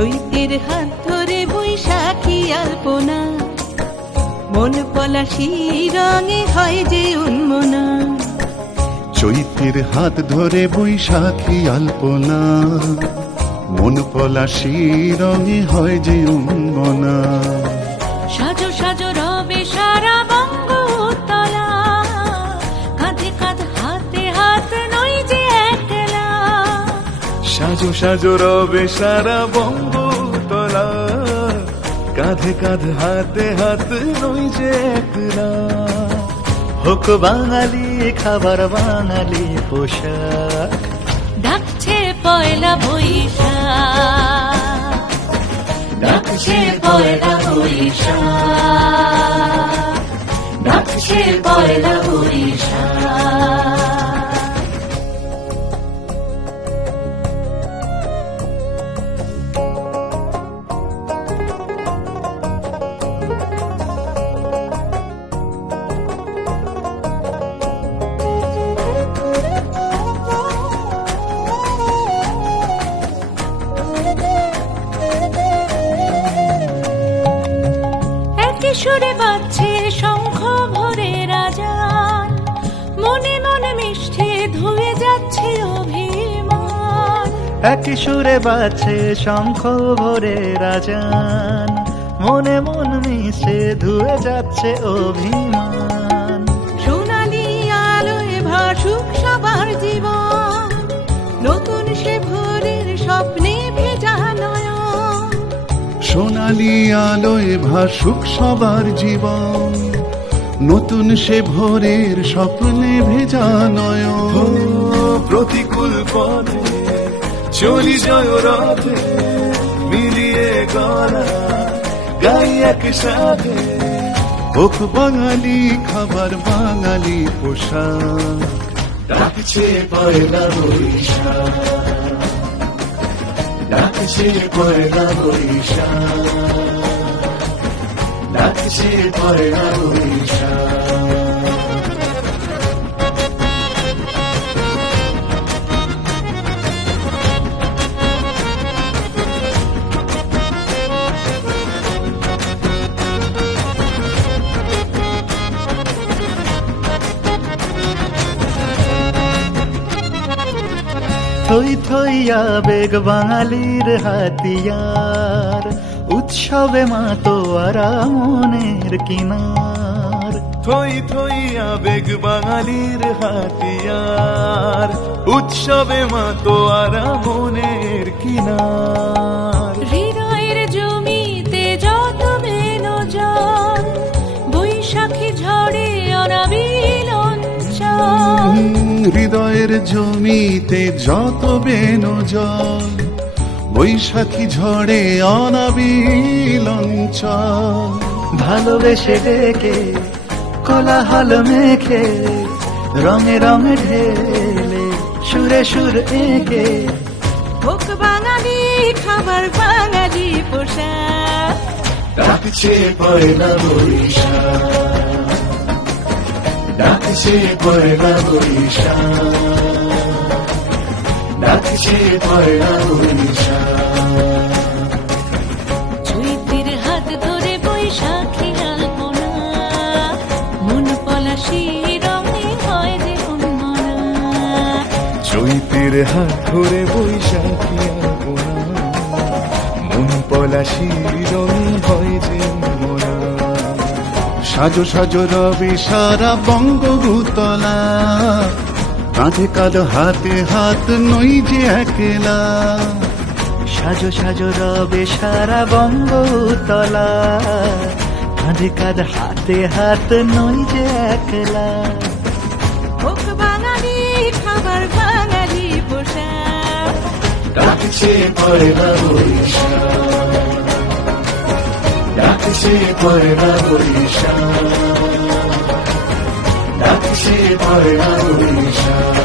চৈতের হাত ধরে বৈশাখী আলপনা, মন পলাশি রঙে হয় যে উন্মনা। চৈতের হাত ধরে বৈশাখী আলপনা, মন পলাশি রঙে হয় যে উন্মনা। সাজো সাজো রবে সারা বঙ্গতলা, কাঁধে কাঁধ হাতে হাত নই যে একলা। সাজো সাজো রবে সারা বঙ্গতলা, কাঁধে কাঁধ হাতে হাত নই যে একলা। হোক বাঙালি খাবার বাঙালি পোশাক, ডাকছে পয়লা বৈশাখ, ডাকছে পয়লা বৈশাখ, ডাকছে পয়লা বৈশাখ। সুরে বাজছে শঙ্খ ভরে রাজান, মনে মনে মিষ্টি ধুয়ে যাচ্ছে অভিমান। একই সুরে বাজছে শঙ্খ ভরে রাজান, মনে মন মিশে ধুয়ে যাচ্ছে অভিমান। সোনালি আলোয় ভাসুক সবার জীবন, নতুন সে ভোরের স্বপ্নে ভেজা নয়ন। সোনালি আলোয় ভাসুক সবার জীবন, নতুন সে ভোরের স্বপ্নে ভেজা নয়ন। প্রতিকূল পথে চলি জয় রথে, মিলিয়ে গলা গাই একসাথে। হোক বাঙালি খাবার বাঙালি পোশাক, ডাকছে পয়লা বৈশাখ, ডাকছে পয়লা বৈশাখ, ডাকছে পয়লা বৈশাখ। থই থই আবেগ বাঙালির হাতিয়ার, উৎসবে মাতোয়ারা মনের কিনার। থই থই আবেগ বাঙালির হাতিয়ার, উৎসবে মাতোয়ারা মনের কিনার। হৃদয়ের জমিতে যত বেনো জল, বৈশাখী ঝড়ে অনাবিল অঞ্চল। হৃদয়ের জমিতে যত বেনো জল, বৈশাখী ঝড়ে অনাবিল অঞ্চল। ভালোবেসে ডেকে কোলাহল মেখে, রঙে রঙে ঢেলে সুরে সুর এঁকে। হোক বাঙালি খাবার বাঙালি পোশাক, ডাকছে পয়লা বৈশাখ, ডাকছে পয়লা বৈশাখ, ডাকছে পয়লা বৈশাখ। চৈতের হাত ধরে বৈশাখী আলপনা, মন পলাশি রঙে হয় যে উন্মনা। চৈতের হাত ধরে বৈশাখী আলপনা, মন পলাশি রঙে হয় যে উন্মনা। সাজো সাজো রবে সারা বঙ্গভূতলা, কাঁধে কাঁধ হাতে হাত নই যে একলা। সাজো সাজো রবে সারা বঙ্গতলা, কাঁধে কাঁধ হাতে হাত নই যে একলা। হোক বাঙালি খাবার বাঙালি পোশাক, ডাকছে পয়লা বৈশাখ, ডাকছে পয়লা বৈশাখ, ডাকছে পয়লা বৈশাখ।